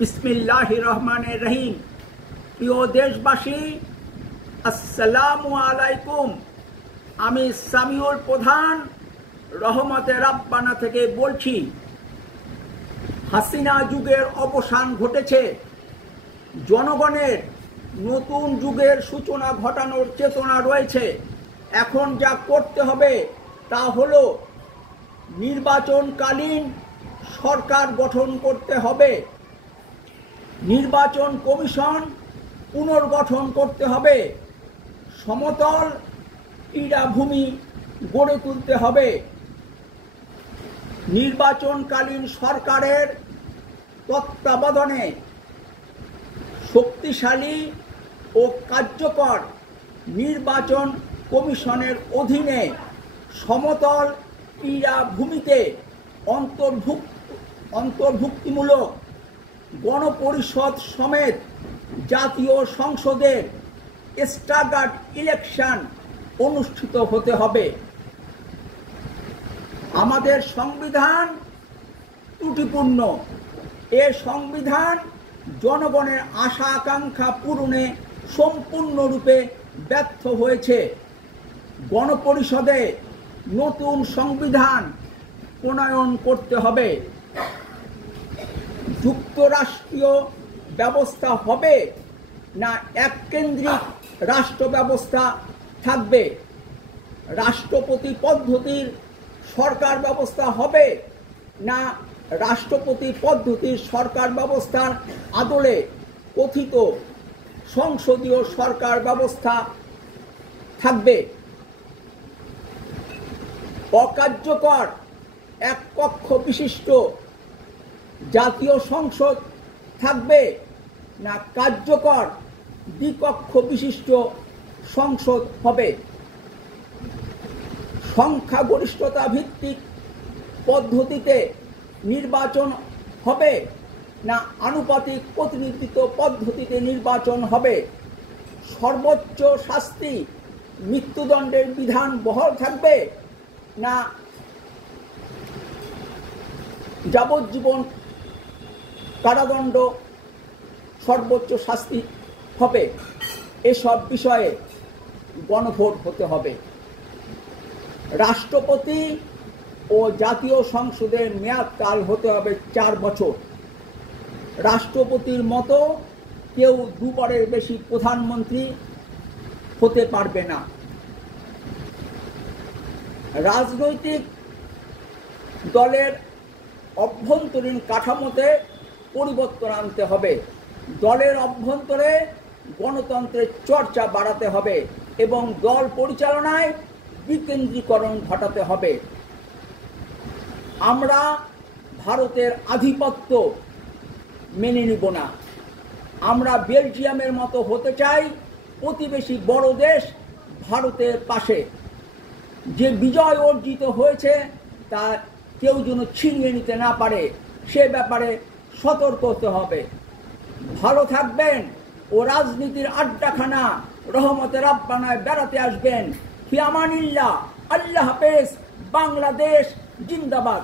বিসমিল্লাহির রহমানির রহিম। প্রিয় দেশবাসী, আসসালামু আলাইকুম। আমি সামিউল প্রধান রহমতে রাব্বানা থেকে বলছি। হাসিনা যুগের অবসান ঘটেছে। জনগণের নতুন যুগের সূচনা ঘটানোর চেতনা রয়েছে। এখন যা করতে হবে তা হলো নির্বাচনকালীন সরকার গঠন করতে হবে, নির্বাচন কমিশন পুনর্গঠন করতে হবে, সমতল ক্রীড়াভূমি গড়ে তুলতে হবে। নির্বাচনকালীন সরকারের তত্ত্বাবধানে শক্তিশালী ও কার্যকর নির্বাচন কমিশনের অধীনে সমতল ক্রীড়াভূমিতে অন্তর্ভুক্তিমূলক গণপরিষদ সমেত জাতীয় সংসদের স্টাগার্ড ইলেকশন অনুষ্ঠিত হতে হবে। আমাদের সংবিধান ত্রুটিপূর্ণ। এ সংবিধান জনগণের আশা আকাঙ্ক্ষা পূরণে সম্পূর্ণরূপে ব্যর্থ হয়েছে। গণপরিষদে নতুন সংবিধান প্রণয়ন করতে হবে। যুক্তরাষ্ট্রীয় ব্যবস্থা হবে না এককেন্দ্রিক রাষ্ট্র ব্যবস্থা থাকবে? রাষ্ট্রপতি পদ্ধতির সরকার ব্যবস্থা হবে না রাষ্ট্রপতি পদ্ধতির সরকার ব্যবস্থার আদলে কথিত সংসদীয় সরকার ব্যবস্থা থাকবে? অকার্যকর এক কক্ষ বিশিষ্ট জাতীয় সংসদ থাকবে না কার্যকর দ্বিকক্ষ বিশিষ্ট সংসদ হবে? সংখ্যাগরিষ্ঠতা ভিত্তিক পদ্ধতিতে নির্বাচন হবে না আনুপাতিক প্রতিনিধিত্ব পদ্ধতিতে নির্বাচন হবে? সর্বোচ্চ শাস্তি মৃত্যুদণ্ডের বিধান বহাল থাকবে না যাবজ্জীবন কারাদণ্ড সর্বোচ্চ শাস্তি হবে? এসব বিষয়ে গণভোট হতে হবে। রাষ্ট্রপতি ও জাতীয় সংসদের মেয়াদকাল হতে হবে 4 বছর। রাষ্ট্রপতির মতো কেউ দুবারের বেশি প্রধানমন্ত্রী হতে পারবে না। রাজনৈতিক দলের অভ্যন্তরীণ কাঠামোতে পরিবর্তন আনতে হবে। দলের অভ্যন্তরে গণতন্ত্রের চর্চা বাড়াতে হবে এবং দল পরিচালনায় বিকেন্দ্রীকরণ ঘটাতে হবে। আমরা ভারতের আধিপত্য মেনে নিব না। আমরা বেলজিয়ামের মতো হতে চাই, প্রতিবেশী বড় দেশ ভারতের পাশে। যে বিজয় অর্জিত হয়েছে তা কেউ যেন ছিনিয়ে নিতে না পারে, সে ব্যাপারে সতর্ক হতে হবে। ভালো থাকবেন ও রাজনীতির আড্ডাখানা রহমতে রাব্বানায় বেড়াতে আসবেন। ফি আমানিল্লাহ। আল্লাহ হাফেজ। বাংলাদেশ জিন্দাবাদ।